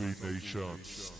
SB Nations.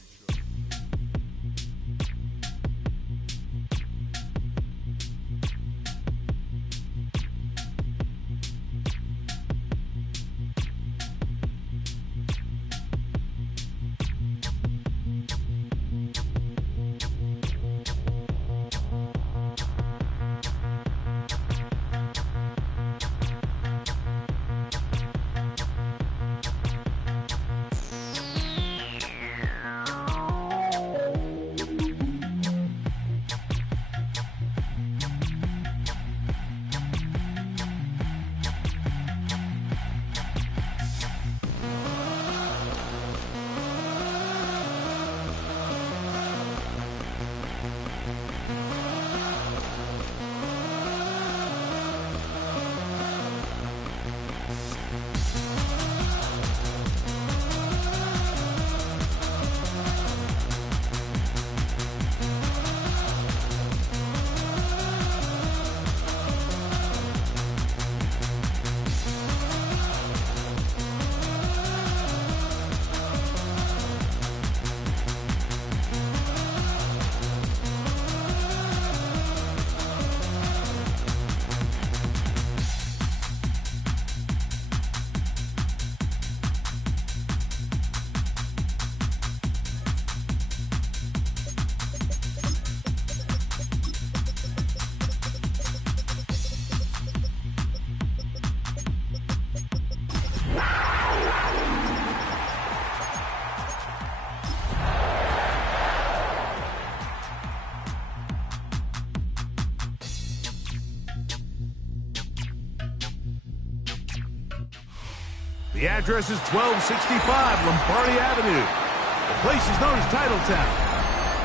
The address is 1265 Lombardi Avenue. The place is known as Titletown.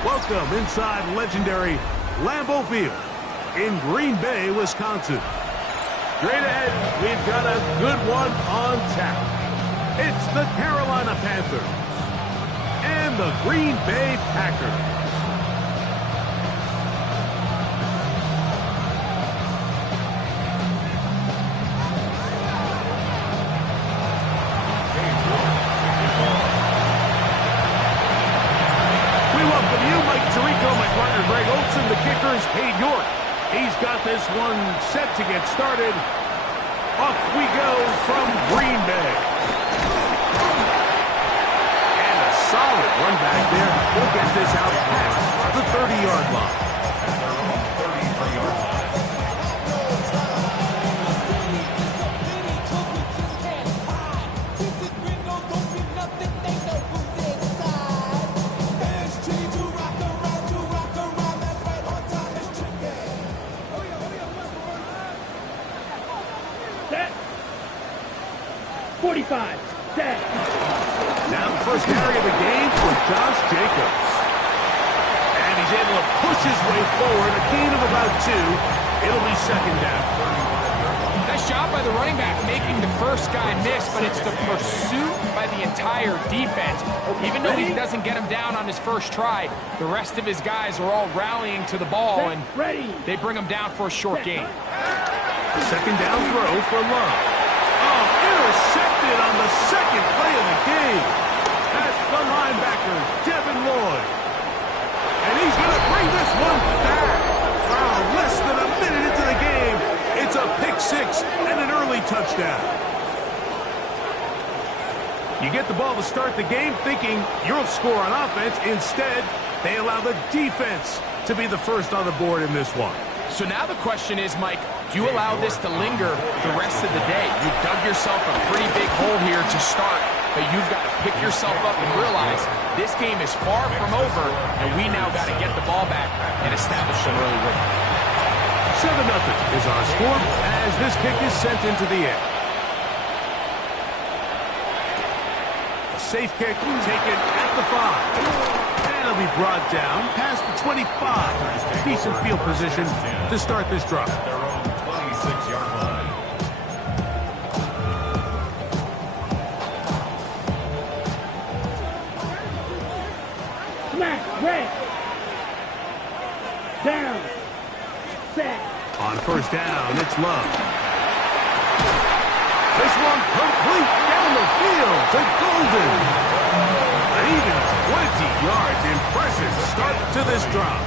Welcome inside legendary Lambeau Field in Green Bay, Wisconsin. Straight ahead, we've got a good one on tap. It's the Carolina Panthers and the Green Bay Packers. The kicker is Cade York. He's got this one set to get started. Off we go from Green Bay. And a solid run back there. We'll get this out past the 30-yard line. Now the first carry of the game for Josh Jacobs. And he's able to push his way forward. A gain of about 2. It'll be second down. Nice job by the running back making the first guy miss, but it's the pursuit by the entire defense. Even though he doesn't get him down on his first try, the rest of his guys are all rallying to the ball, and they bring him down for a short gain. Second down throw for Lurk. Intercepted on the second play of the game. That's the linebacker, Devin Lloyd. And he's going to bring this one back. Less than a minute into the game, it's a pick six and an early touchdown. You get the ball to start the game thinking you'll score on offense. Instead, they allow the defense to be the first on the board in this one. So now the question is, Mike, do you allow this to linger the rest of the day? You've dug yourself a pretty big hole here to start, but you've got to pick yourself up and realize this game is far from over, and we now got to get the ball back and establish an early win. 7-0 is our score as this kick is sent into the air. A safe kick taken at the 5. And it'll be brought down past the 25. Decent field position to start this drive. Their own 26-yard line. Smack, red. Down. Set. On first down, it's Love. This one complete down the field to Golden. Even 20 yards. Impressive start to this drive.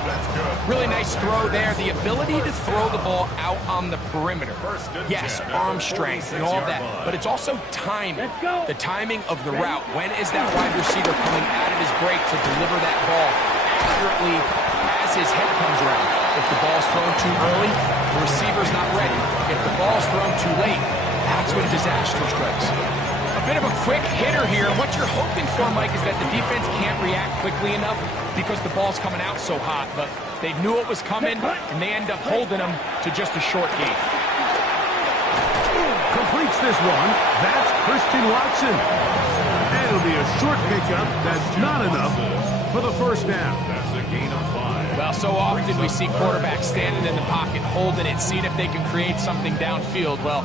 That's good. Really nice throw there. The ability to throw the ball out on the perimeter. Yes, arm strength and all of that, but it's also timing. The timing of the route. When is that wide receiver coming out of his break to deliver that ball accurately as his head comes around? If the ball's thrown too early, the receiver's not ready. If the ball's thrown too late, that's when disaster strikes. A bit of a quick hitter here. What you're hoping for, Mike, is that the defense can't react quickly enough because the ball's coming out so hot. But they knew it was coming, and they end up holding them to just a short gain. Completes this one. That's Christian Watson. And it'll be a short pickup. That's not enough for the first down. That's a gain of 5. Well, so often we see quarterbacks standing in the pocket, holding it, seeing if they can create something downfield. Well,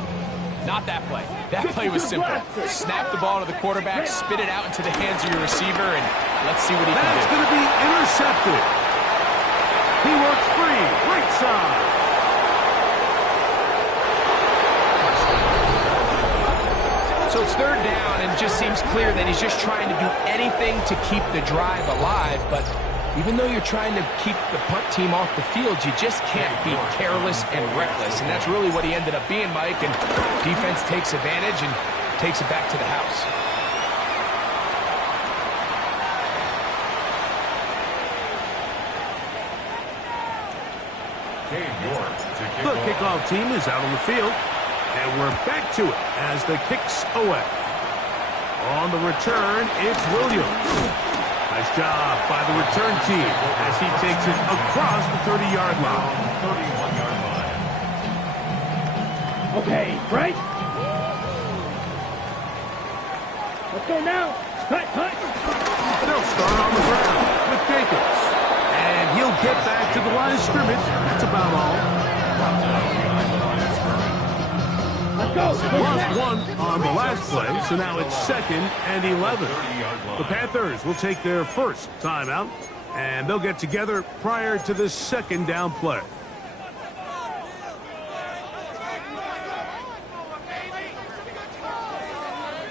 not that play. That play was simple. Snap the ball to the quarterback, spit it out into the hands of your receiver, and let's see what he can do. That's going to be intercepted. He works free. Right side. So it's third down, and it just seems clear that he's just trying to do anything to keep the drive alive, but even though you're trying to keep the punt team off the field, you just can't be careless and reckless. And that's really what he ended up being, Mike. And defense takes advantage and takes it back to the house. The kickoff team is out on the field. And we're back to it as the kick's away. On the return, it's Williams. Nice job by the return team as he takes it across the 30-yard line. 31-yard line. Okay, right? Let's go now. Cut. They'll start on the ground with Jacobs. And he'll get back to the line of scrimmage. That's about all. Let's go. Lost one on the last play, so now it's 2nd and 11. The Panthers will take their first timeout, and they'll get together prior to the second down play.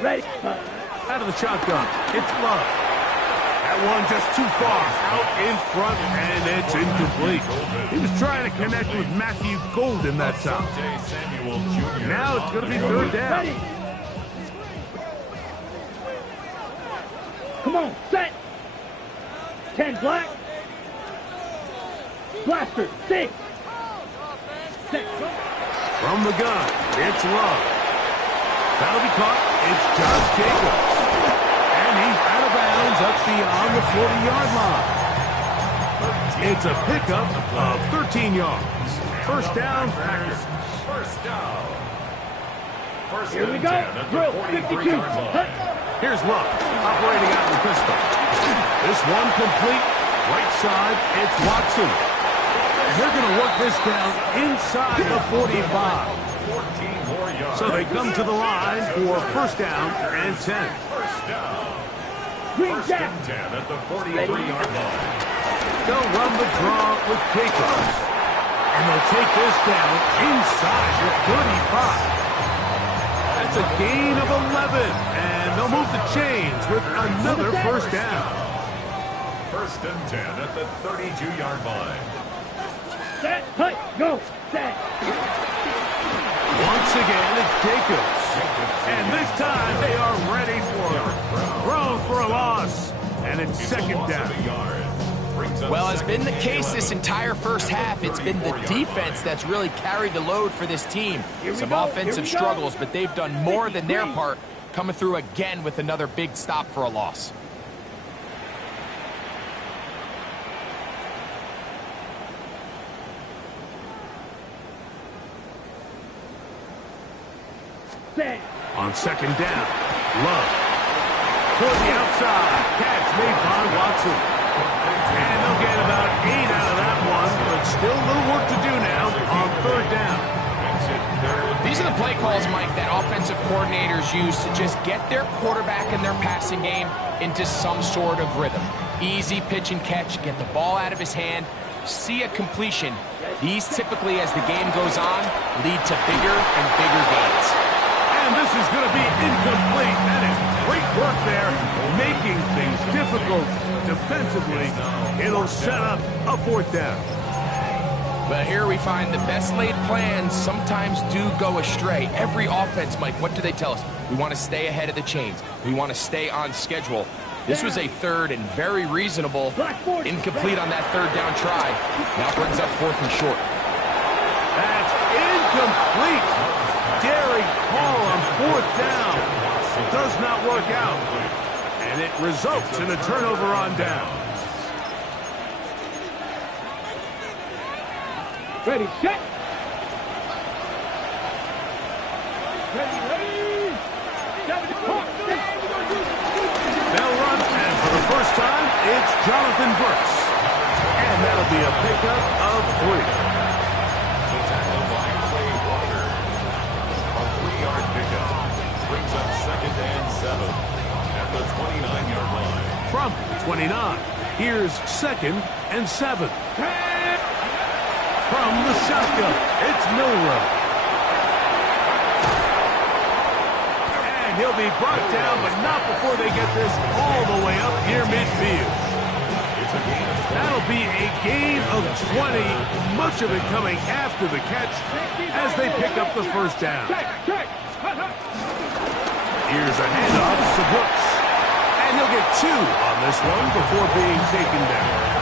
Ready. Out of the shotgun, it's Lurk. That one just too far out in front, and it's incomplete. He was trying to connect with Matthew Golden that time. Now it's going to be third down. Ready. Come on, set. 10 black. Blaster, 6. Set. From the gun, it's Lurk. That'll be caught. It's Josh Jacobs. And he's out of bounds up beyond the 40-yard line. It's a pickup of 13 yards. First down, Packers. First down. Here we go. Drill, 52. Here's Lurk, operating out of the pistol. This one complete. Right side, it's Watson. And they're going to work this down inside the 45. 14 more yards. So they come to the line for first down and 10. First down. Green First Jack. and 10 at the 43-yard line. They'll run the draw with Jacobs. And they'll take this down inside the 35. That's a gain of 11. And they'll move the chains with another first down. First and 10 at the 32-yard line. Set. Hut. Go. Set. Once again, it's Jacobs. And this time they are ready for it. Throw for a loss. And it's second down. Well, as been the case this entire first half, it's been the defense that's really carried the load for this team. Some offensive struggles, but they've done more than their part, coming through again with another big stop for a loss. Set. On second down, Love. Toward the outside. Catch made by Watson. And they'll get about 8 out of that one, but still a little work to do now on third down. These are the play calls, Mike, that offensive coordinators use to just get their quarterback and their passing game into some sort of rhythm. Easy pitch and catch, get the ball out of his hand, see a completion. These typically, as the game goes on, lead to bigger and bigger gains. And this is going to be incomplete. That is great work there, making things difficult defensively. It'll set up a 4th down. But here we find the best laid plans sometimes do go astray. Every offense, Mike, what do they tell us? We want to stay ahead of the chains. We want to stay on schedule. This was a 3rd and very reasonable. Incomplete on that 3rd down try. Now brings up 4th and short. That's incomplete. Daring call on 4th down. Does not work out. And it results in a turnover on down. Ready, set. Ready. They'll run, and for the first time, it's Jonathan Brooks. And that'll be a pickup of 3. The tackle by Clay Walker. A 3-yard pickup. Brings up 2nd and 7 at the 29-yard line. From 29, here's 2nd and 7. From the shotgun, it's Milrow. And he'll be brought down, but not before they get this all the way up near midfield. That'll be a gain of 20, much of it coming after the catch as they pick up the 1st down. Here's a handoff to Brooks. And he'll get 2 on this one before being taken down.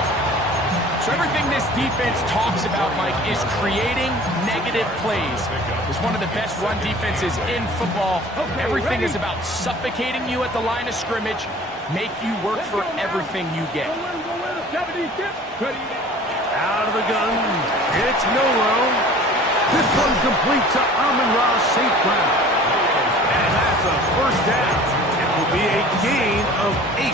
So everything this defense talks about, Mike, is creating negative plays. It's one of the best run defenses in football. Everything is about suffocating you at the line of scrimmage, make you work for everything you get. Out of the gun, it's Milrow. This one complete to Amon-Ra St. Brown. And that's a 1st down. It will be a gain of 8.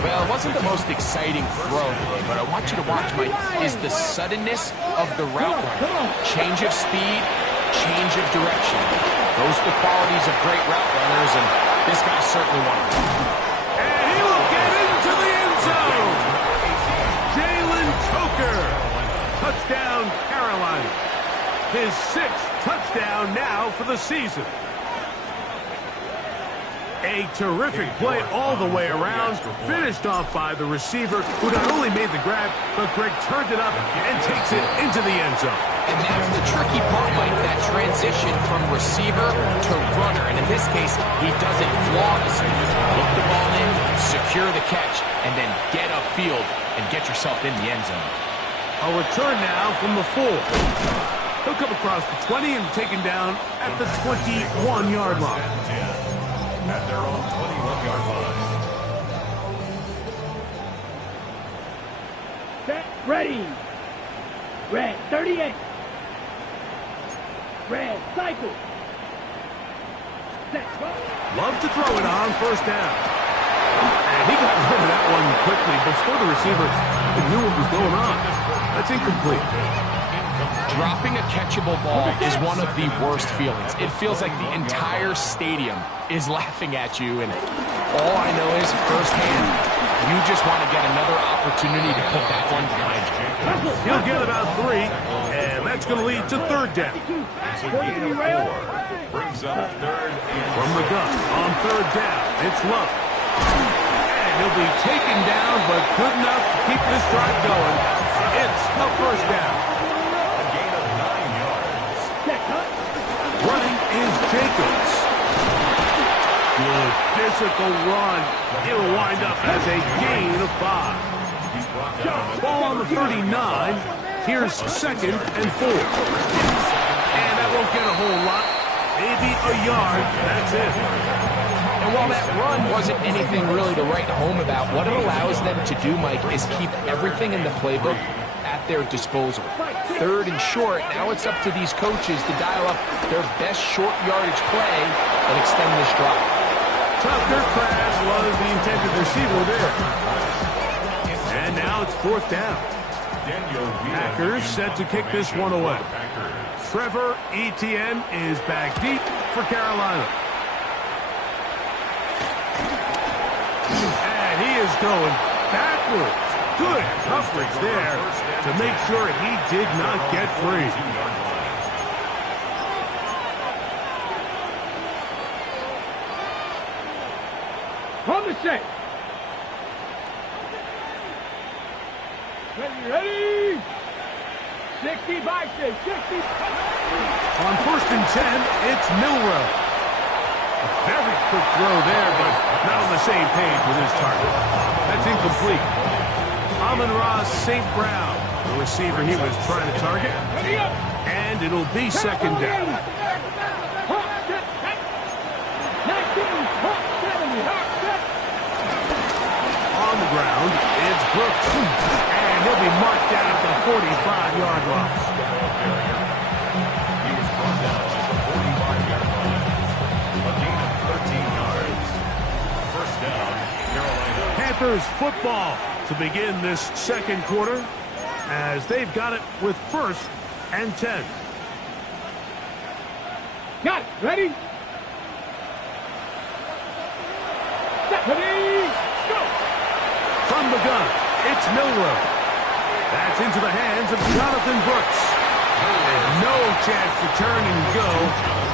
Well, it wasn't the most exciting throw today, but I want you to watch, Mike, is the suddenness of the route run. Change of speed, change of direction. Those are the qualities of great route runners, and this guy's certainly one of them. And he will get into the end zone. Jalen Coker. Touchdown, Carolina. His 6th touchdown now for the season. A terrific play all the way around, finished off by the receiver, who not only made the grab, but Greg turned it up and takes it into the end zone. And that's the tricky part, Mike, that transition from receiver to runner. And in this case, he does it flawlessly. Look the ball in, secure the catch, and then get upfield and get yourself in the end zone. A return now from the 4. He'll come across the 20 and taken down at the 21-yard line. At their own 21-yard line. Set, ready. Red, 38. Red, cycle. Set, go. Love to throw it on 1st down. And he got rid of that one quickly before the receiver knew what was going on. That's incomplete. Dropping a catchable ball is one of the worst feelings. It feels like the entire stadium is laughing at you, and all I know is firsthand, you just want to get another opportunity to put that one behind you. He'll get about 3, and that's going to lead to 3rd down. It's a gain of 4. Brings up 3rd and From the gun on 3rd down, it's Lurk. And he'll be taken down, but good enough to keep this drive going. It's a 1st down. a gain of 9 yards. Running is Jacobs. Good physical run. It'll wind up as a gain of 5. He's brought down. Ball on the 39. Here's 2nd and 4. And that won't get a whole lot. Maybe a yard. That's it. And while that run wasn't anything really to write home about, what it allows them to do, Mike, is keep everything in the playbook at their disposal. 3rd and short, now it's up to these coaches to dial up their best short yardage play and extend this drive. Tucker Crash was the intended receiver there. And now it's 4th down. Packers set to kick this one away. Trevor Etienne is back deep for Carolina. And he is going backwards. Good coverage there to make sure he did not get free. set. Ready? 60 by 6, 60. On 1st and 10, it's Milrow. A very quick throw there, but not on the same page with his target. That's incomplete. Amon-Ra St. Brown, the receiver he was trying to target. And it'll be 2nd down. On the ground, it's Brooks. And he'll be marked down at the 45-yard line. He was brought down at the 45-yard line. A gain of 13 yards. 1st down, Carolina. Panthers football to begin this 2nd quarter as they've got it with 1st and 10. Got it. Ready? Set. Ready? Go. From the gun, it's Milrow. That's into the hands of Jonathan Brooks. And no chance to turn and go.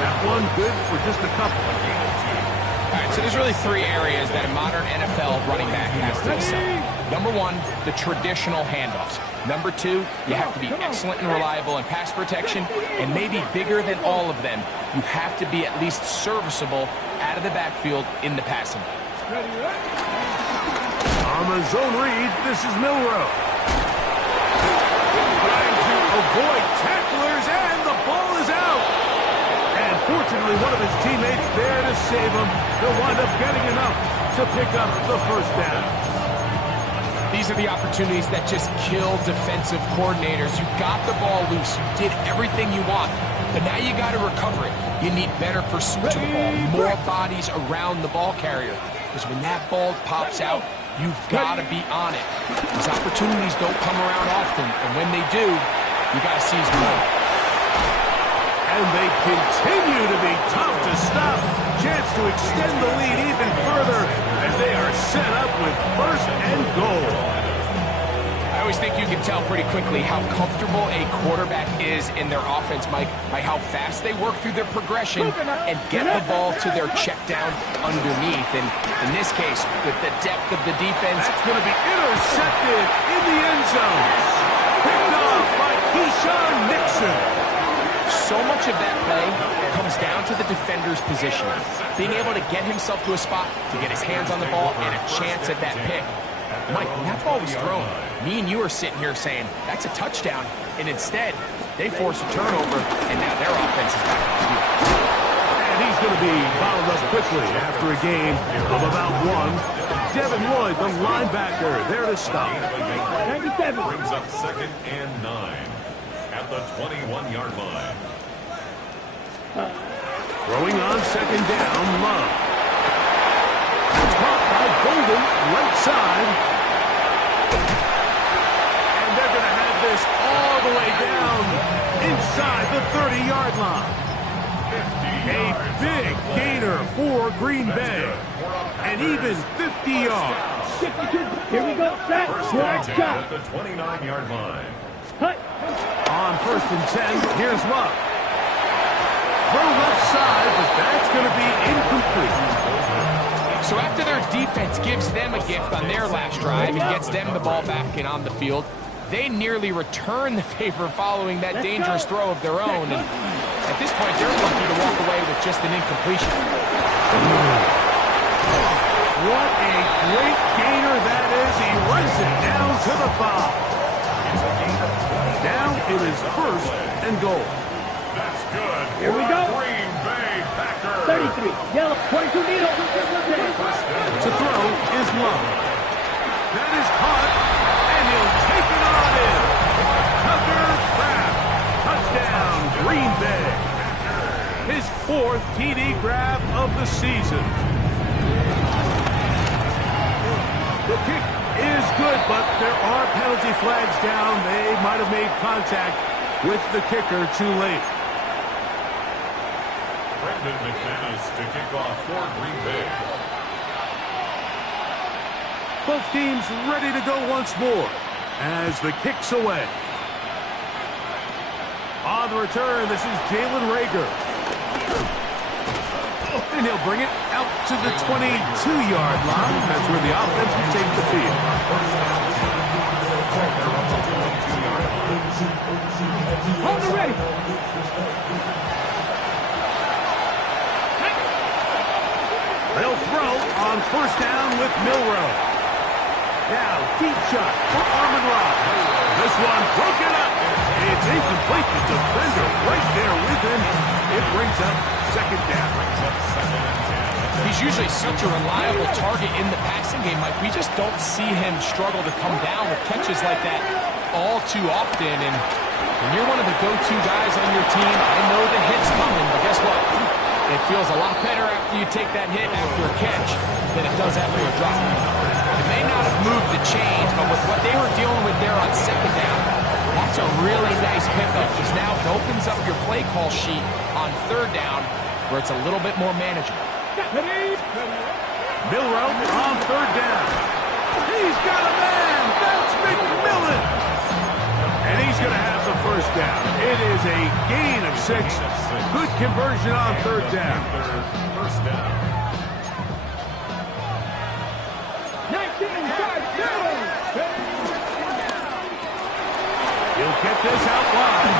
That one good for just a couple. All right, so there's really 3 areas that a modern NFL running back has to excel. Number 1, the traditional handoffs. Number 2, you have to be excellent and reliable in pass protection. And maybe bigger than all of them, you have to be at least serviceable out of the backfield in the passing game. On the zone read, this is Milrow. Trying to avoid tacklers, and the ball is out. And fortunately, one of his teammates there to save him. He'll wind up getting enough to pick up the 1st down. These are the opportunities that just kill defensive coordinators. You got the ball loose. You did everything you want. But now you got to recover it. You need better pursuit to the ball, more bodies around the ball carrier. Because when that ball pops out, you've got to be on it. These opportunities don't come around often. And when they do, you got to seize the moment. And they continue to be tough to stop. Chance to extend the lead even further as they are set up with 1st and goal. I always think you can tell pretty quickly how comfortable a quarterback is in their offense, Mike, by how fast they work through their progression and get the ball to their check down underneath. And in this case, with the depth of the defense, That's going to be intercepted in the end zone. Picked off by Keyshawn Nixon. so much of that play comes down to the defender's positioning. Being able to get himself to a spot, to get his hands on the ball, and a chance at that pick. Mike, when that ball was thrown, me and you are sitting here saying, that's a touchdown. And instead, they force a turnover, and now their offense is back on the field. And he's going to be fouled up quickly after a gain of about one. Devin Lloyd, the linebacker, there to stop. 97. Brings up 2nd and 9 at the 21-yard line. Throwing on 2nd down, Love. It's caught by Golden, right side. And they're going to have this all the way down inside the 30-yard line. A big gainer for Green Bay. And even 50 yards. 52. Here we go. Set. Right At shot. the 29-yard line. Cut. On 1st and 10, here's Love. Throw left side, but that's going to be incomplete. So after their defense gives them a gift on their last drive and gets them the ball back and on the field, they nearly return the favor following that dangerous throw of their own. And at this point, they're lucky to walk away with just an incompletion. What a great gainer that is. He runs it down to the 5. Now it is 1st and goal. That's good. Here we go. Green Bay Packers. 33. Yellow. 22 needle. To throw is Love. That is caught, and he'll take it on in. Tucker Kraft. Touchdown, Green Bay. His 4th TD grab of the season. The kick is good, but there are penalty flags down. They might have made contact with the kicker too late. Brendan McManus to kick off for Green Bay. Both teams ready to go once more as the kick's away. On the return, this is Jalen Reagor. And he'll bring it out to the 22-yard line. That's where the offense will take the field. Hold it ready. They'll throw on first down with Milroe. Now, deep shot for Amon-Ra. This one broken up. It's incomplete. The defender right there with him. It brings up second down. He's usually such a reliable target in the passing game, Mike. We just don't see him struggle to come down with catches like that all too often. And when you're one of the go-to guys on your team, I know the hit's coming, but guess what? It feels a lot better after you take that hit after a catch than it does after a drop. It may not have moved the chains, but with what they were dealing with there on second down, that's a really nice pickup, because now it opens up your play call sheet on third down where it's a little bit more manageable. Milroe on third down. He's got a man. That's McMillan. And he's going to have the first down. It is a gain of 6. Good conversion on third down. First down. 19-5. He'll get this out wide.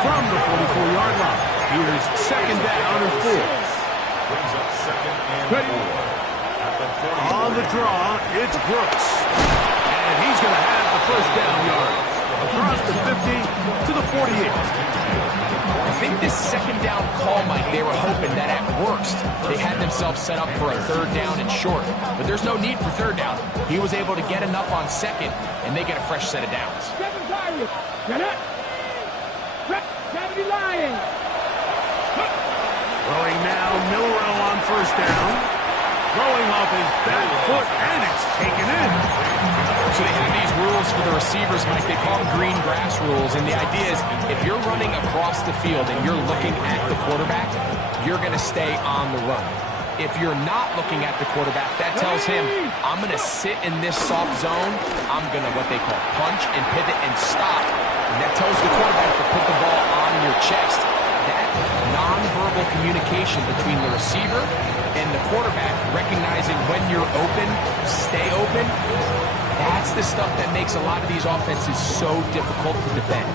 From the 44-yard line. Here's second down and 4. Brings up second and 4. At the 40. On the draw, it's Brooks. And he's going to have the first down yards. Across the 50 to the 48. I think this second down call, Mike, they were hoping that at worst they had themselves set up for a third down and short. But there's no need for third down. He was able to get enough on second, and they get a fresh set of downs. Throwing now, Milroe on first down. Throwing off his back foot, and it's taken in. So they have these rules for the receivers, Mike. They call them green grass rules. And the idea is if you're running across the field and you're looking at the quarterback, you're going to stay on the run. If you're not looking at the quarterback, that tells him, I'm going to sit in this soft zone. I'm going to what they call punch and pivot and stop. And that tells the quarterback to put the ball on your chest. That nonverbal communication between the receiver and the quarterback, recognizing when you're open, stay open, that's the stuff that makes a lot of these offenses so difficult to defend.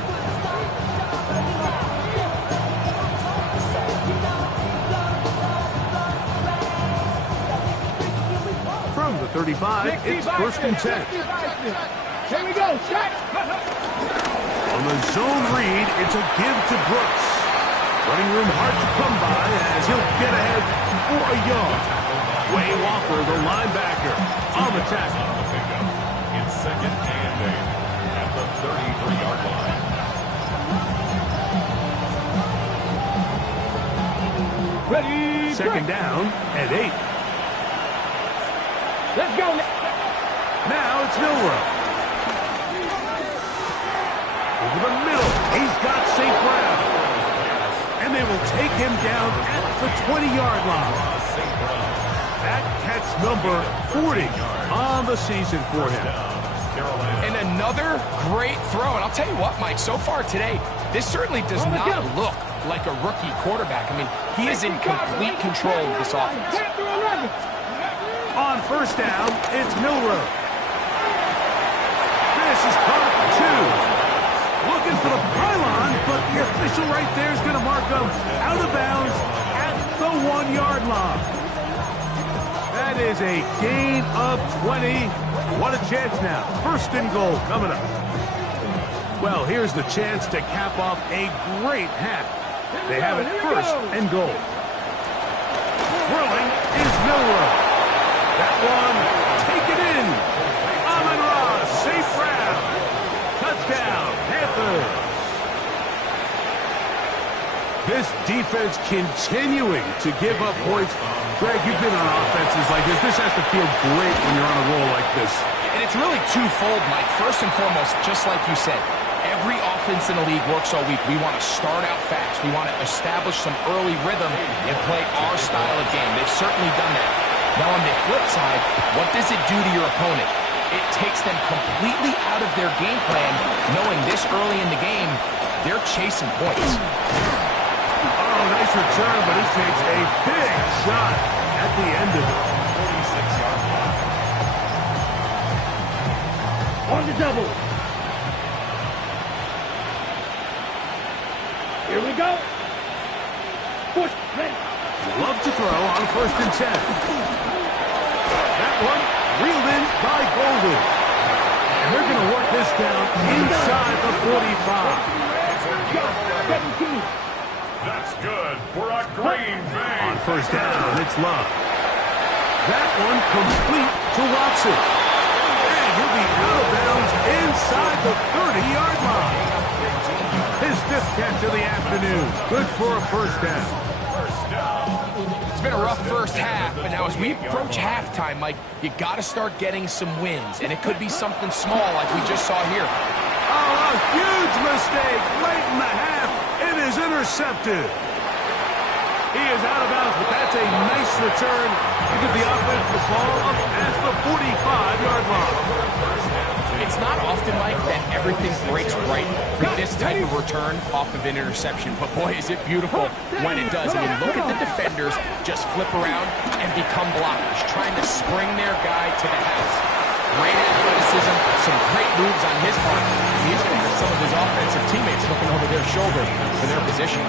From the 35, it's first and 10. Here we go, shot. On the zone read, it's a give to Brooks. Running room hard to come by as he'll get ahead for a yard. Wayne Walker, the linebacker, on the tackle. In second and 8 at the 33-yard line. Ready, second down at 8. Let's go. Now it's Milroe. Over the middle, he's got St. Brown. And they will take him down at the 20-yard line. That catch number 40 on the season for him. And another great throw. And I'll tell you what, Mike, so far today, this certainly does not look like a rookie quarterback. I mean, he is in complete control of this offense. On first down, it's Milroe. This is caught 2. Looking for the pylon, but the official right there is going to mark him out of bounds at the 1-yard line. That is a gain of 20. What a chance now. First and goal coming up. Well, here's the chance to cap off a great half. They have it first and goal. Throwing is Milroe. That one taken in. Amon-Ra, safe round. Touchdown, Panthers. This defense continuing to give up points. Greg, you've been on offenses like this. This has to feel great when you're on a roll like this. And it's really twofold, Mike. First and foremost, just like you said, every offense in the league works all week. We want to start out fast. We want to establish some early rhythm and play our style of game. They've certainly done that. Now, on the flip side, what does it do to your opponent? It takes them completely out of their game plan, knowing this early in the game, they're chasing points. nice return, but he takes a big shot at the end of it. 46-yard line. On the double. Here we go. Push. Ready. Love to throw on 1st and 10. That one reeled in by Golden. And they're going to work this down inside the 45. 17. That's good for a Green Bay. On 1st down, it's Love. That one complete to Watson. And he'll be out of bounds inside the 30-yard line. His 5th catch of the afternoon. Good for a 1st down. It's been a rough first half, but now as we approach halftime, Mike, you got to start getting some wins, and it could be something small like we just saw here. Oh, a huge mistake late in the half. It is intercepted. He is out of bounds, but that's a nice return to give the offense the ball up past the 45-yard line. It's not often, Mike, that everything breaks right for this type of return off of an interception. But, boy, is it beautiful when it does. I mean, look at the defenders just flip around and become blockers, trying to spring their guy to the house. Great athleticism, some great moves on his part. He's going to have some of his offensive teammates looking over their shoulder for their position.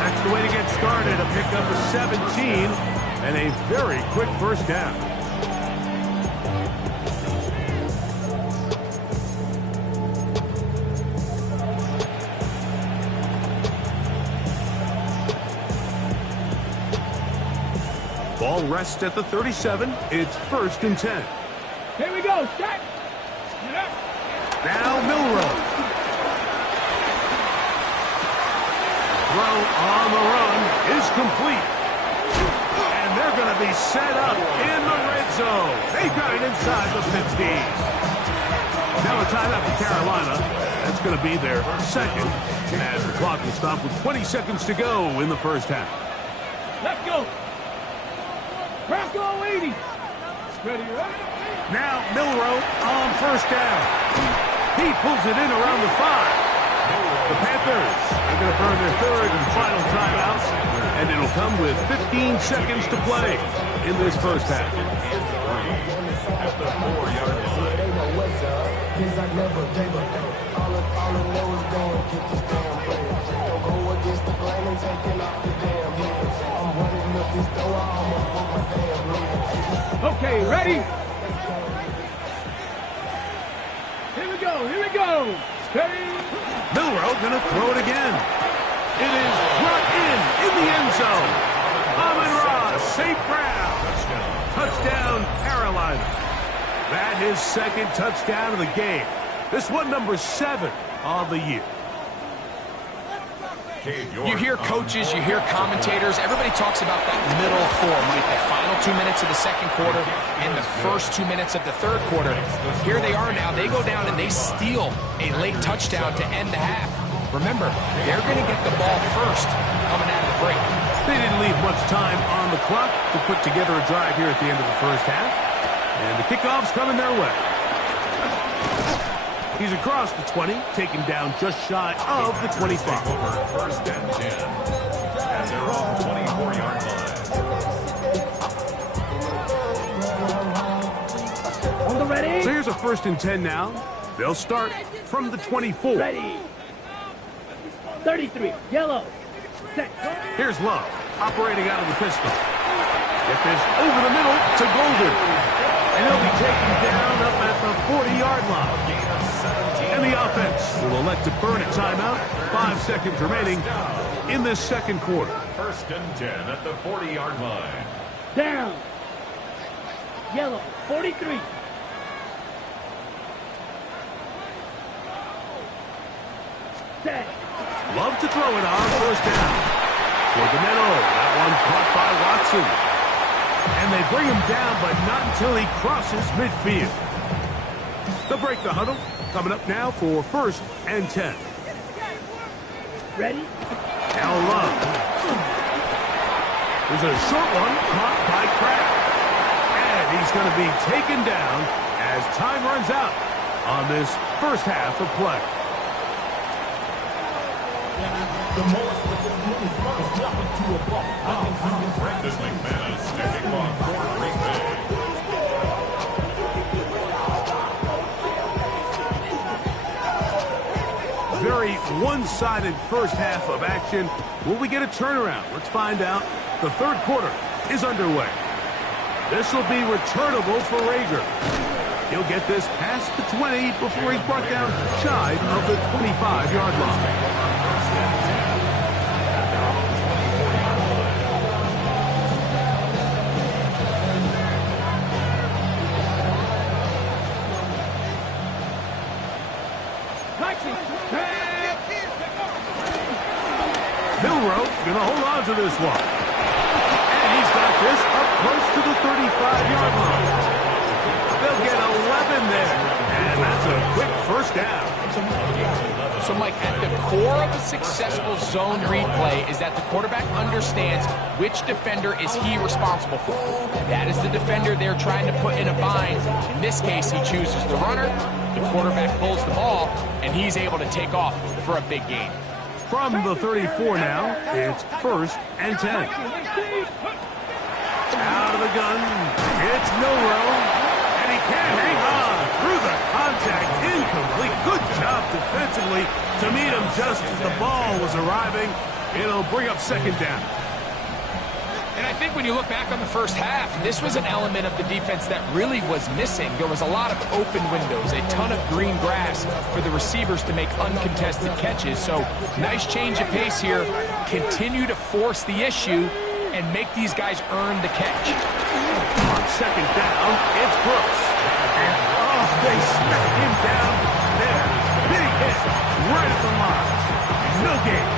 That's the way to get started. A pickup of 17 and a very quick 1st down. Ball rests at the 37. It's 1st and 10. Here we go. Start. Now Milroe. Throw on the run is complete. And they're going to be set up in the red zone. They've got it inside the 50. Now a timeout for Carolina. That's going to be their 2nd. As the clock will stop with 20 seconds to go in the 1st half. Let's go. Bronco 80. Ready, ready. Now Milroe on 1st down. He pulls it in around the 5. The Panthers are going to burn their 3rd and final timeout, and it'll come with 15 seconds to play in this 1st half. At the 4-yard line. Okay, ready? Here we go, here we go. Steady. Milroe going to throw it again. It is brought in the end zone. Amon-Ra, St. Brown. Touchdown, Carolina. That is 2nd touchdown of the game. This one number 7 on the year. You hear coaches, you hear commentators, everybody talks about that middle 4, Mike, the final 2 minutes of the 2nd quarter and the first 2 minutes of the 3rd quarter. Here they are now. They go down and they steal a late touchdown to end the half. Remember, they're going to get the ball first coming out of the break. They didn't leave much time on the clock to put together a drive here at the end of the 1st half. And the kickoff's coming their way. He's across the 20, taken down just shy of the 25. Over 1st and 10. At their own 24-yard line. On the ready. So here's a 1st and 10 now. They'll start from the 24. Ready. 33. Yellow. Set. Here's Love, operating out of the pistol. Get this over the middle to Golden. And he'll be taken down up at the 40-yard line. And the offense will elect to burn a timeout. 5 seconds remaining in this 2nd quarter. 1st and 10 at the 40-yard line. Down. Yellow. 43. Set. Love to throw it on 1st down. For the middle. That one caught by Watson. And they bring him down, but not until he crosses midfield. They'll break the huddle. Coming up now for 1st and 10. Ready? Now Love. There's a short one caught by Kraft. And he's going to be taken down as time runs out on this 1st half of play. Brendan McManus taking off for Green Bay. Very one-sided first half of action. Will we get a turnaround? Let's find out. The third quarter is underway. This will be returnable for Rager. He'll get this past the 20 before he's brought down shy of the 25-yard line. Milrow going to hold on to this one. And he's got this up close to the 35-yard line. They'll get 11 there. And that's a quick first down. So, Mike, at the core of a successful zone read play is that the quarterback understands which defender is he responsible for. That is the defender they're trying to put in a bind. In this case, he chooses the runner. The quarterback pulls the ball, and he's able to take off for a big gain. From the 34 now, it's 1st and 10. Out of the gun, it's Milrow, and he can't hang on through the contact, incomplete. Good job defensively to meet him just as the ball was arriving. It'll bring up 2nd down. And I think when you look back on the first half, this was an element of the defense that really was missing. There was a lot of open windows, a ton of green grass for the receivers to make uncontested catches. So nice change of pace here. Continue to force the issue and make these guys earn the catch. On 2nd down, it's Brooks. And they smack him down there. Big hit right at the line. No gain.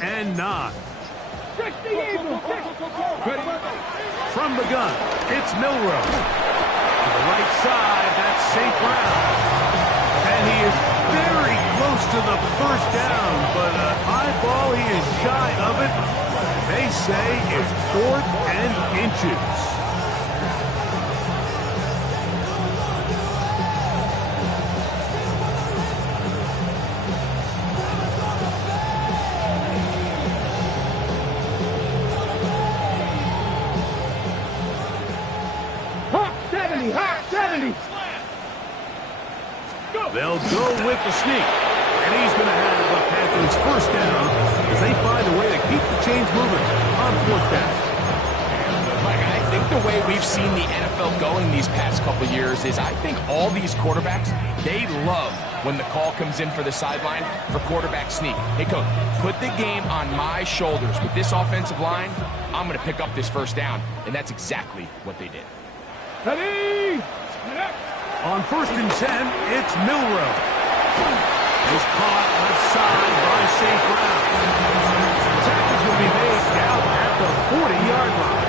And 9. From the gun, it's Milrow. To the right side, that's St. Brown. And he is very close to the first down, but a high ball, he is shy of it. They say it's 4th and inches. They'll go with the sneak, and he's going to have the Panthers 1st down as they find a way to keep the chains moving on 4th down. Mike, I think the way we've seen the NFL going these past couple years is I think all these quarterbacks, they love when the call comes in for the sideline for quarterback sneak. Hey, coach, put the game on my shoulders. With this offensive line, I'm going to pick up this 1st down, and that's exactly what they did. Ready? On 1st and 10, it's Milrow. He's caught left side by St. Brown. Tackles will be made down at the 40-yard line.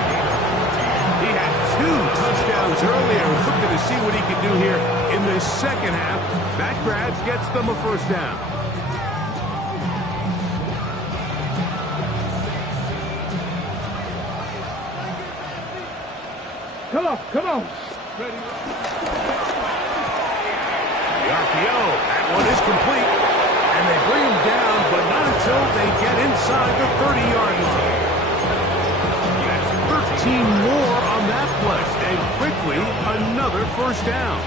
He had 2 touchdowns earlier. Looking to see what he can do here in the second half. That grab gets them a 1st down. Come on. Ready. RPO, that one is complete, and they bring him down, but not until they get inside the 30-yard line. That's 13 more on that play, and quickly another 1st down.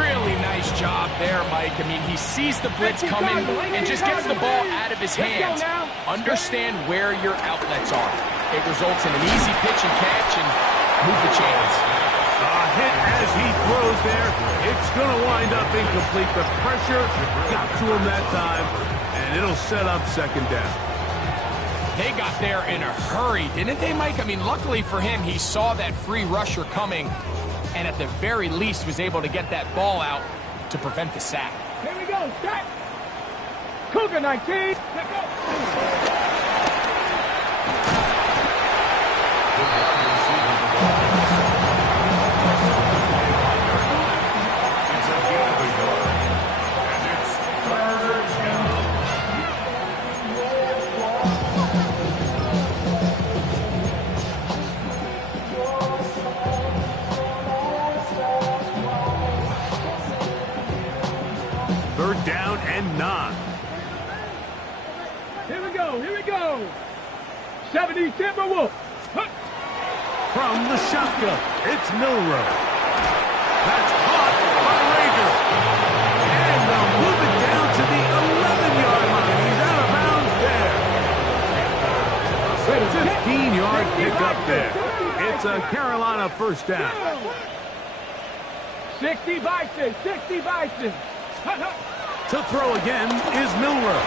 Really nice job there, Mike. I mean, he sees the blitz coming and just gets the ball out of his hands. Understand where your outlets are. It results in an easy pitch and catch and move the chains. A hit as he throws there. It's going to wind up incomplete. The pressure got to him that time, and it'll set up 2nd down. They got there in a hurry, didn't they, Mike? I mean, luckily for him, he saw that free rusher coming, and at the very least was able to get that ball out to prevent the sack. Here we go. Sack. Cougar 19. Let's go. 3rd down and 9. Here we go, here we go. 70 Timberwolves. From the shotgun, it's Milrow. That's caught by Rager. And they'll move it down to the 11-yard line. He's out of bounds there. 15-yard pickup there. It's a Carolina 1st down. 60 Bison, 60 Bison. To throw again is Milrow.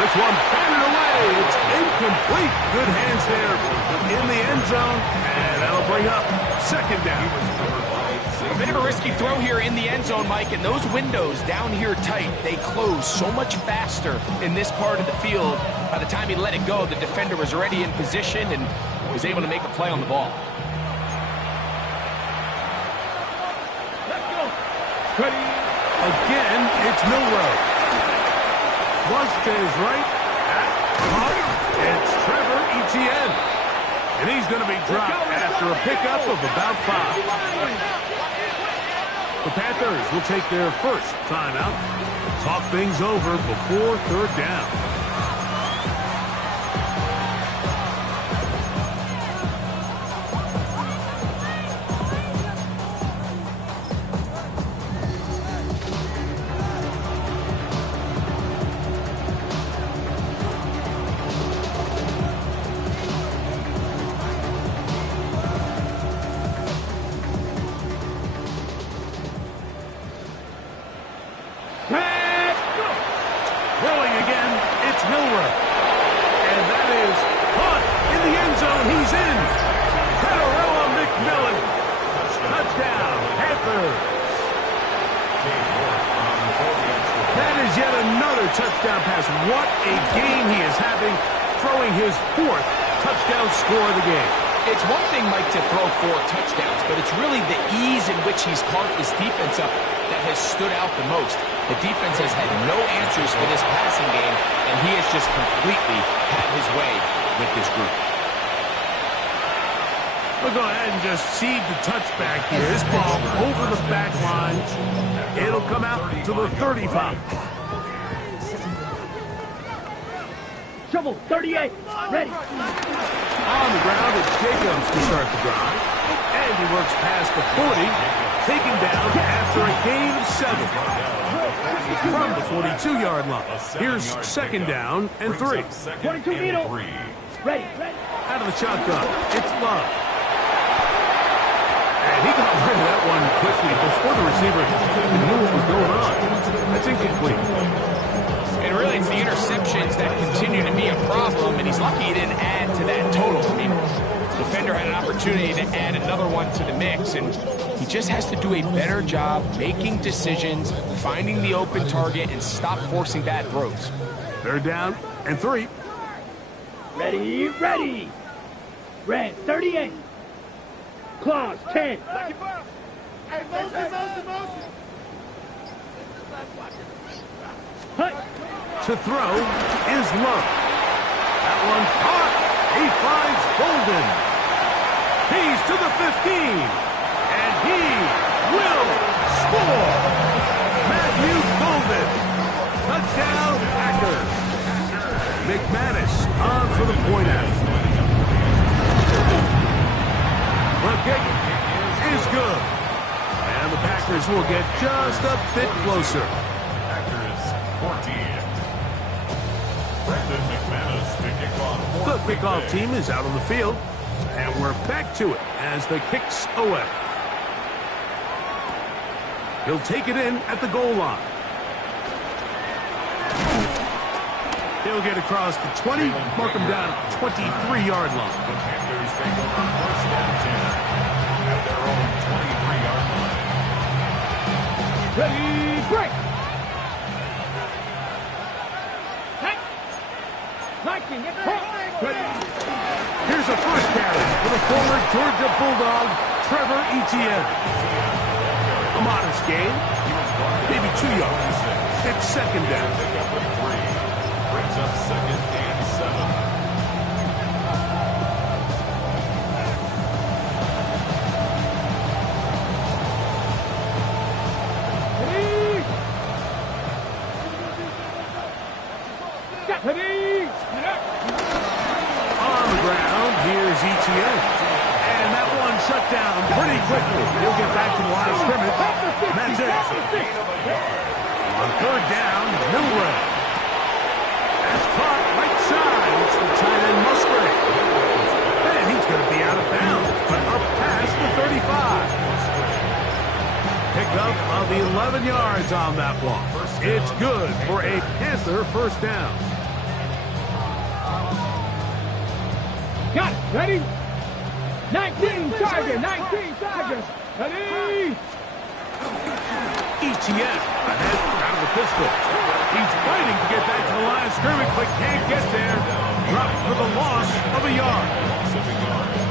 This one batted away. It's incomplete. Good hands there in the end zone. And that'll bring up 2nd down. A bit of a risky throw here in the end zone, Mike, and those windows down here tight, they close so much faster in this part of the field. By the time he let it go, the defender was already in position and was able to make a play on the ball. Let's go. Ready. Again, it's Milrow. Flush to his right. It's Trevor Etienne. And he's going to be dropped after a pickup of about 5. The Panthers will take their first timeout. Talk things over before 3rd down. Throwing again, it's Milrow. And that is caught in the end zone. He's in. Petarella McMillan. Touchdown, Panthers. That is yet another touchdown pass. What a game he is having, throwing his 4th touchdown score of the game. It's one thing, Mike, to throw 4 touchdowns, but it's really the ease in which he's carved this defense up that has stood out the most. The defense has had no answers for this passing game, and he has just completely had his way with this group. We'll go ahead and just seed the touchback here. This ball over the back line. It'll come out to the 35. Shovel, 38. Ready. On the ground, it's Jacobs to start the drive. And he works past the 40, taken down after a gain of 7. From the 42-yard line. Here's 2nd down and 3. 22 needle. Ready. Out of the shotgun, it's Lurk. And he got rid of that one quickly before the receiver knew what was going on. That's incomplete. And really, it's the interceptions that continue to be a problem, and he's lucky he didn't add to that total. I mean, the defender had an opportunity to add another one to the mix, and he just has to do a better job making decisions, finding the open target, and stop forcing bad throws. 3rd down and 3. Ready. Red, 38. Claws, 10. To throw is Lurk. That one caught. He finds Golden. He's to the 15. And he will score. Matthew Golden. Touchdown, Packers. McManus on for the point after. The kick is good. And the Packers will get just a bit closer. Packers 14. Brendan McManus to kick off. The kickoff team is out on the field. And we're back to it as the kick's away. He'll take it in at the goal line. He'll get across the 20, mark him down at the 23-yard line. The Panthers take over 1st and 10 at their own 23-yard line. Ready, break. Here's a first carry for the former Georgia Bulldog, Trevor Etienne. A modest gain, maybe 2 yards. It's 2nd down. Brings up 2nd and 7. Ready? On the ground, here's ETN. And that one shut down pretty quickly. He'll get back to the line of scrimmage. And that's it. On third down, Milrow. That's caught right side. It's the tight end Musgrave. And he's going to be out of bounds, but up past the 35. Pickup of 11 yards on that one. It's good for a Panther first down. Got it. Ready? 19 Tigers. 19 Tigers. Ready? ETN ahead out of the pistol. He's fighting to get back to the line of scrimmage, but can't get there. Dropped for the loss of a yard.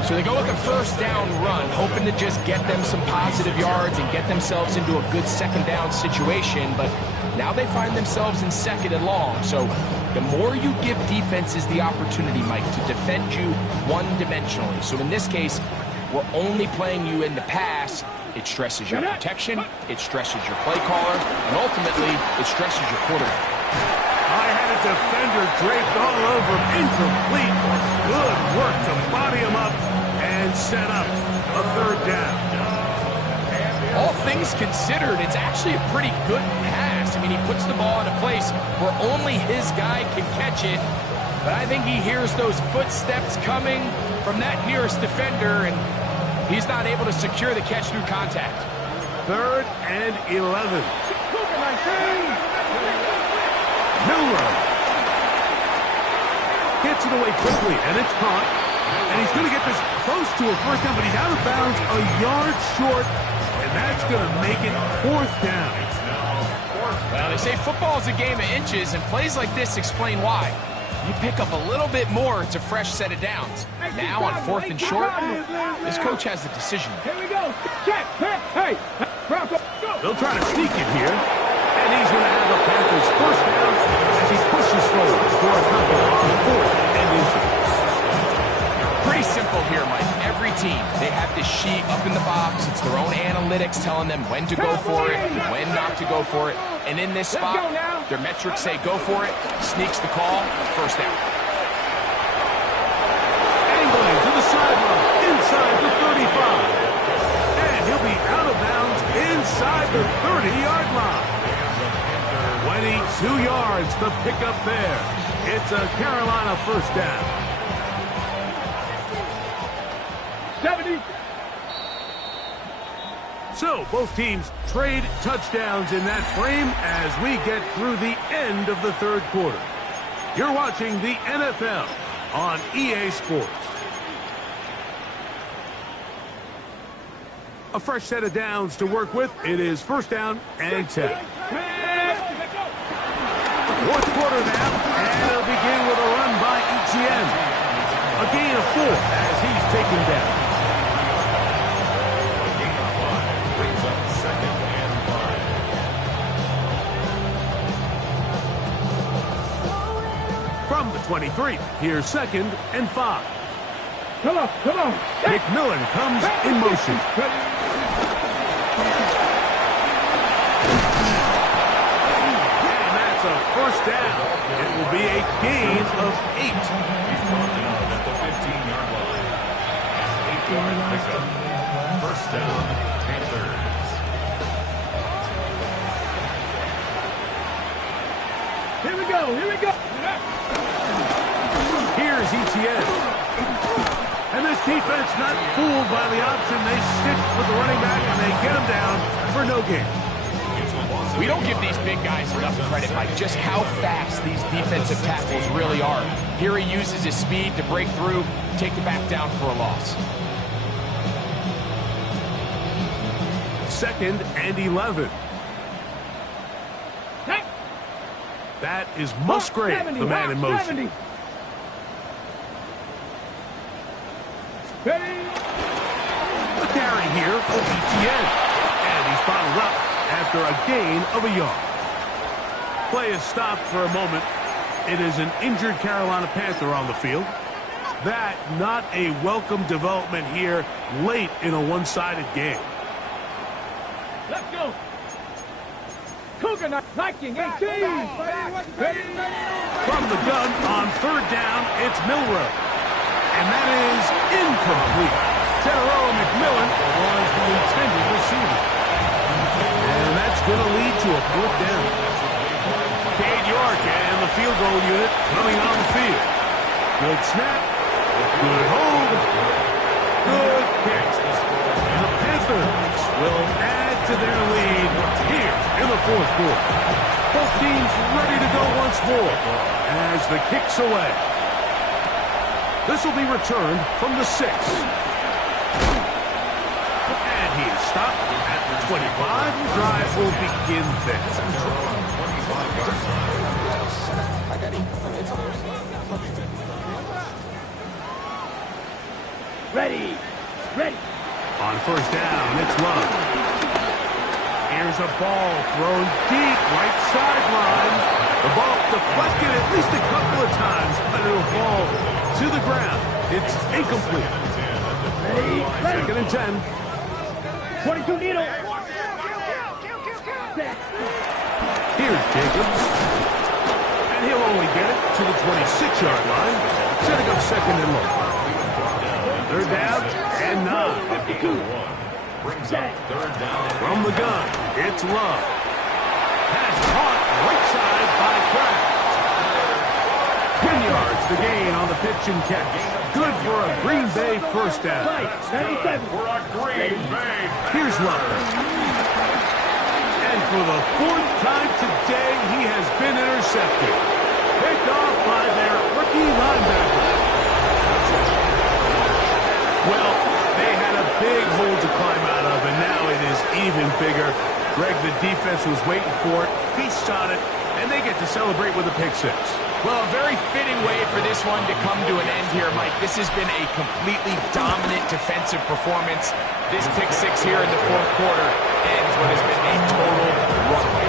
So they go with a first down run, hoping to just get them some positive yards and get themselves into a good second down situation, but now they find themselves in second and long. So the more you give defenses the opportunity, Mike, to defend you one-dimensionally. So in this case, we're only playing you in the pass. It stresses your protection, it stresses your play caller, and ultimately, it stresses your quarterback. I had a defender draped all over him, incomplete. Good work to body him up and set up a third down. All things considered, it's actually a pretty good pass. I mean, he puts the ball in a place where only his guy can catch it, but I think he hears those footsteps coming from that nearest defender, and he's not able to secure the catch through contact. Third and 11. Milrow gets it away quickly, and it's caught. And he's going to get this close to a first down, but he's out of bounds a yard short, and that's going to make it fourth down. Well, they say football is a game of inches, and plays like this explain why. You pick up a little bit more, it's a fresh set of downs. Now on fourth and short, this coach has the decision. Here we go. Check. Hey. Bronco, go. They'll try to sneak it here, and he's going to have the Panthers first down as he pushes forward for a couple on fourth and inches. Pretty simple here, Mike. Every team, they have this sheet up in the box. It's their own analytics telling them when to go for it, when not to go for it. And in this spot, their metrics say go for it, sneaks the call, first down. Angling to the sideline, inside the 35. And he'll be out of bounds inside the 30-yard line. 22 yards, the pickup there. It's a Carolina first down. 70. So both teams trade touchdowns in that frame as we get through the end of the third quarter. You're watching the NFL on EA Sports. A fresh set of downs to work with. It is first down and 10. Fourth quarter now, and it'll begin with a run by ETN. A gain of 4 as he's taken down. A gain of 5 brings up second and 5. From the 23, here's second and 5. Come on. McMillan comes in motion. And that's a first down. It will be a gain of 8. He's brought down at the 15-yard line. 8-yard pickup. First down, Panthers. Here we go. Here's ETN. And this defense not fooled by the option. They stick with the running back, and they get him down for no gain. We don't give these big guys enough credit, Mike, just how fast these defensive tackles really are. Here he uses his speed to break through, take it back down for a loss. Second and 11. That is Musgrave, the man in motion. A carry here for ETN. And he's bottled up after a gain of a yard. Play is stopped for a moment. It is an injured Carolina Panther on the field. That not a welcome development here late in a one-sided game. Let's go. From the gun on third down, it's Milrow. And that is incomplete. Teteroa McMillan was the intended receiver. And that's going to lead to a fourth down. Cade York and the field goal unit coming on the field. Good snap. Good hold. Good kick. And the Panthers will add to their lead here in the fourth quarter. Both teams ready to go once more as the kick's away. This will be returned from the 6. And he is stopped at the 25. The drive will begin then. Ready. On first down, it's Lurk. Here's a ball thrown deep, right sideline. The ball deflected at least a couple of times, but it'll fall to the ground. It's incomplete. Ready. Second and 10. 22 needle. Here's Jacobs. And he'll only get it to the 26-yard line, setting up second and long. Third down and 9. From the gun, it's Love. Pass caught right side by Kraft. 10 yards the gain on the pitch and catch. Good for a Green Bay first down. Here's Love. And for the fourth time today, he has been intercepted. Picked off by their rookie linebacker. Well, they had a big hole to climb out of, and now it is even bigger. Greg, the defense was waiting for it, feasts on it, and they get to celebrate with a pick six. Well, a very fitting way for this one to come to an end here, Mike. This has been a completely dominant defensive performance. This pick six here in the fourth quarter ends what has been a total runaway.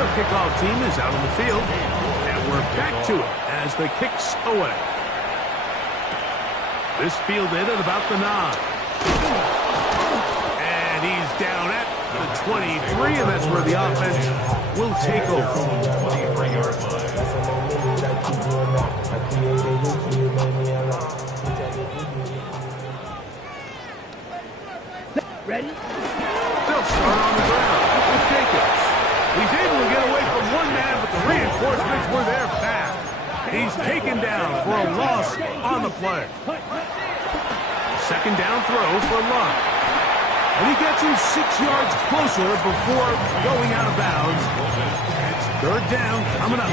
The kickoff team is out on the field, and we're back to it as the kick's away. This fielded at about the 9. And he's down at the 23, and that's where the offense will take over. Ready? They'll start on the ground with Jacobs. He's able to get away from one man, but the reinforcements were there fast. He's taken down for a loss on the play. Second down throw for Lurk. And he gets him 6 yards closer before going out of bounds. It's third down coming up.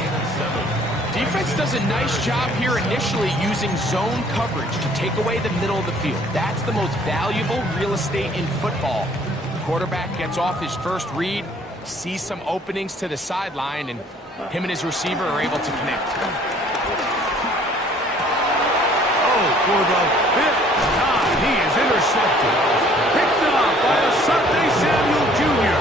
Defense does a nice job here initially using zone coverage to take away the middle of the field. That's the most valuable real estate in football. The quarterback gets off his first read, sees some openings to the sideline, and him and his receiver are able to connect. For the 5th time, he is intercepted. Picked up by Asante Samuel Jr.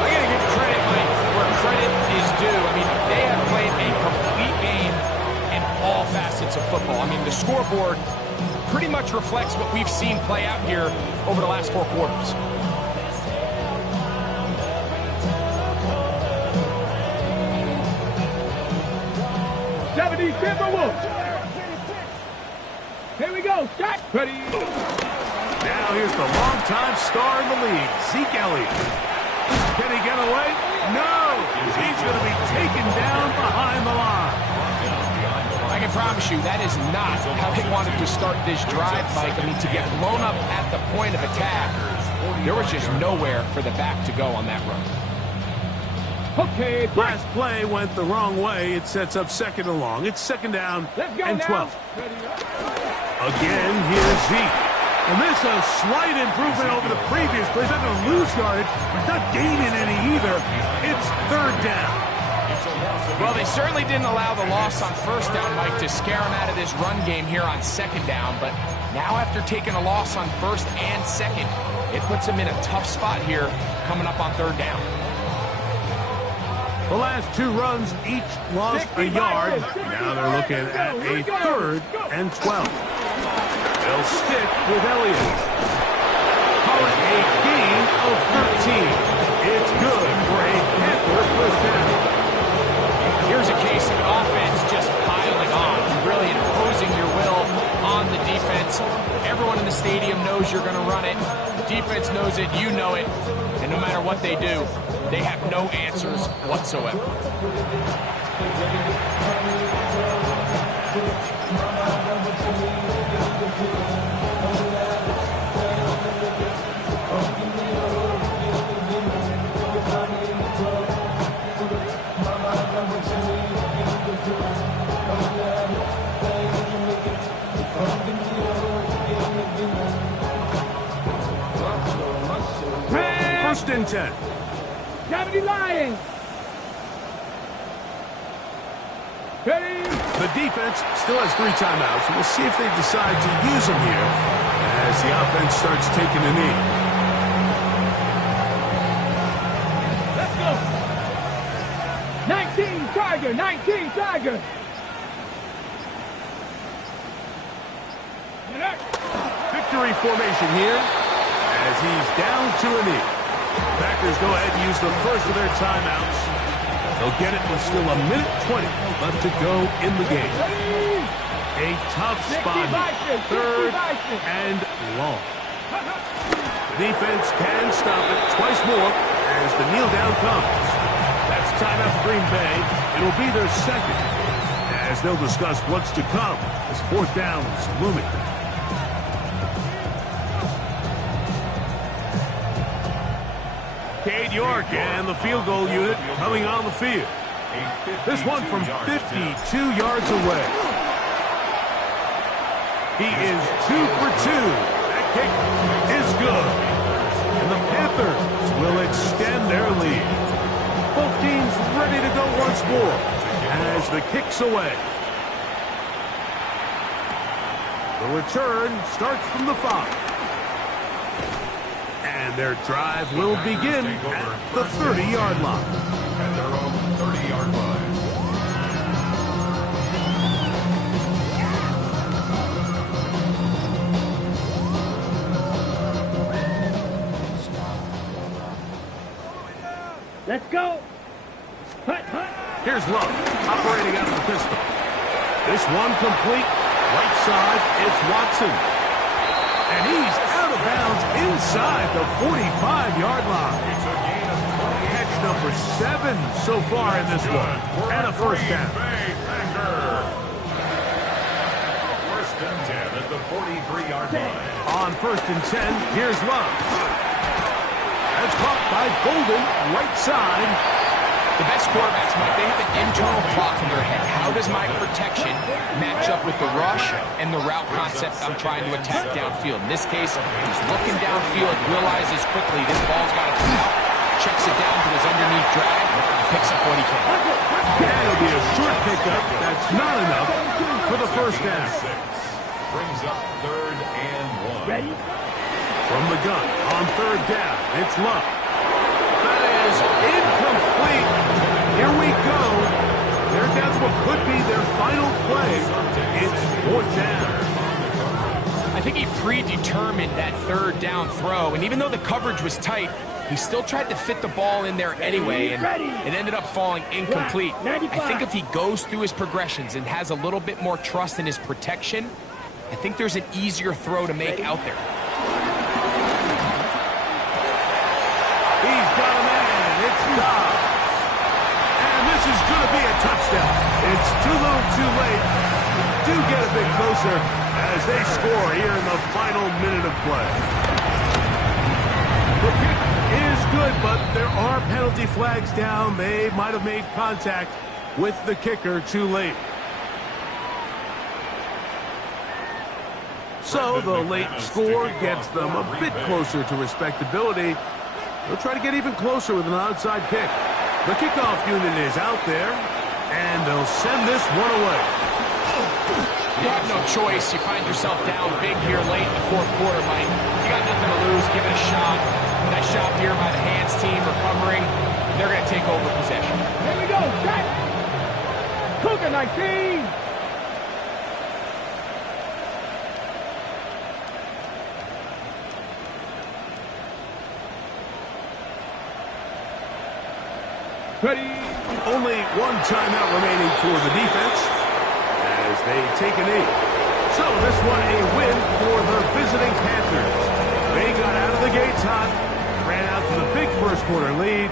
I got to give credit, Mike, where credit is due. I mean, they have played a complete game in all facets of football. I mean, the scoreboard pretty much reflects what we've seen play out here over the last 4 quarters. Here we go. Start. Ready. Now here's the longtime star in the league, Zeke Elliott. Can he get away? No. He's going to be taken down behind the line. I can promise you that is not how they wanted to start this drive, Mike. I mean, to get blown up at the point of attack, there was just nowhere for the back to go on that run. Okay, last play went the wrong way. It sets up second and long. It's second down and 12. Again, here's Zeke. And this is a slight improvement over the previous plays. Not going to lose yardage, but not gaining any either. It's third down. Well, they certainly didn't allow the loss on first down, Mike, to scare him out of this run game here on second down. But now after taking a loss on first and second, it puts him in a tough spot here coming up on third down. The last 2 runs each lost a yard. Now they're looking at a third and 12. They'll stick with Elliott. Call it a gain of 13. offense knows it, you know it, and no matter what they do, they have no answers whatsoever. First and 10. Gravity Lions. Ready? The defense still has 3 timeouts. We'll see if they decide to use them here as the offense starts taking a knee. Let's go. 19 Tiger, 19 Tiger. Victory formation here as he's down to a knee. Packers go ahead and use the first of their timeouts. They'll get it with still 1:20 left to go in the game. A tough spot here. 3rd and long. The defense can stop it twice more as the kneel down comes. That's timeout for Green Bay. It'll be their second as they'll discuss what's to come as 4th down is looming. Cade York and the field goal unit coming on the field. This one from 52 yards away. He is 2 for 2. That kick is good. And the Panthers will extend their lead. Both teams ready to go once more as the kick's away. The return starts from the 5. And their drive will begin at the 30-yard line. At their own 30-yard line. Let's go. Hut, hut. Here's Lurk operating out of the pistol. This one complete. Right side, it's Watson. And he's out of bounds inside the 45-yard line. It's a gain of 20. Catch number 7 so far in this one. And a first down. First and 10 at the 43-yard line. On 1st and 10, here's Lurk. That's caught by Golden, right side. The best quarterbacks, Mike, they have an internal clock in their head. How does my protection match up with the rush and the route concept I'm trying to attack downfield? In this case, he's looking downfield, realizes quickly this ball's got to come out, checks it down to his underneath drag, and picks up what he can. And it'll be a short pickup. That's not enough for the first down. Brings up 3rd and 1. Ready? From the gun on 3rd down, it's Lurk. That is incomplete. Here we go. They're down to what could be their final play. It's 4th down. I think he predetermined that 3rd down throw, and even though the coverage was tight, he still tried to fit the ball in there anyway, and it ended up falling incomplete. I think if he goes through his progressions and has a little bit more trust in his protection, I think there's an easier throw to make out there. He's got a man. It's Dobbs. And this is going to be a touchdown. It's too little too late. Do get a bit closer as they score here in the final minute of play. The kick is good, but there are penalty flags down. They might have made contact with the kicker too late. So the late score gets them a bit closer to respectability. They'll try to get even closer with an onside kick. The kickoff unit is out there, and they'll send this one away. You have no choice. You find yourself down big here late in the 4th quarter, Mike. You got nothing to lose. Give it a shot. Nice job here by the hands team recovering. They're going to take over possession. Here we go. Shot. Cougar 19. Ready. Only one timeout remaining for the defense as they take a knee. So this one a win for the visiting Panthers. They got out of the gates hot, ran out to the big first quarter lead,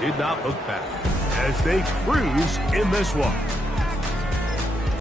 did not look back as they cruise in this one.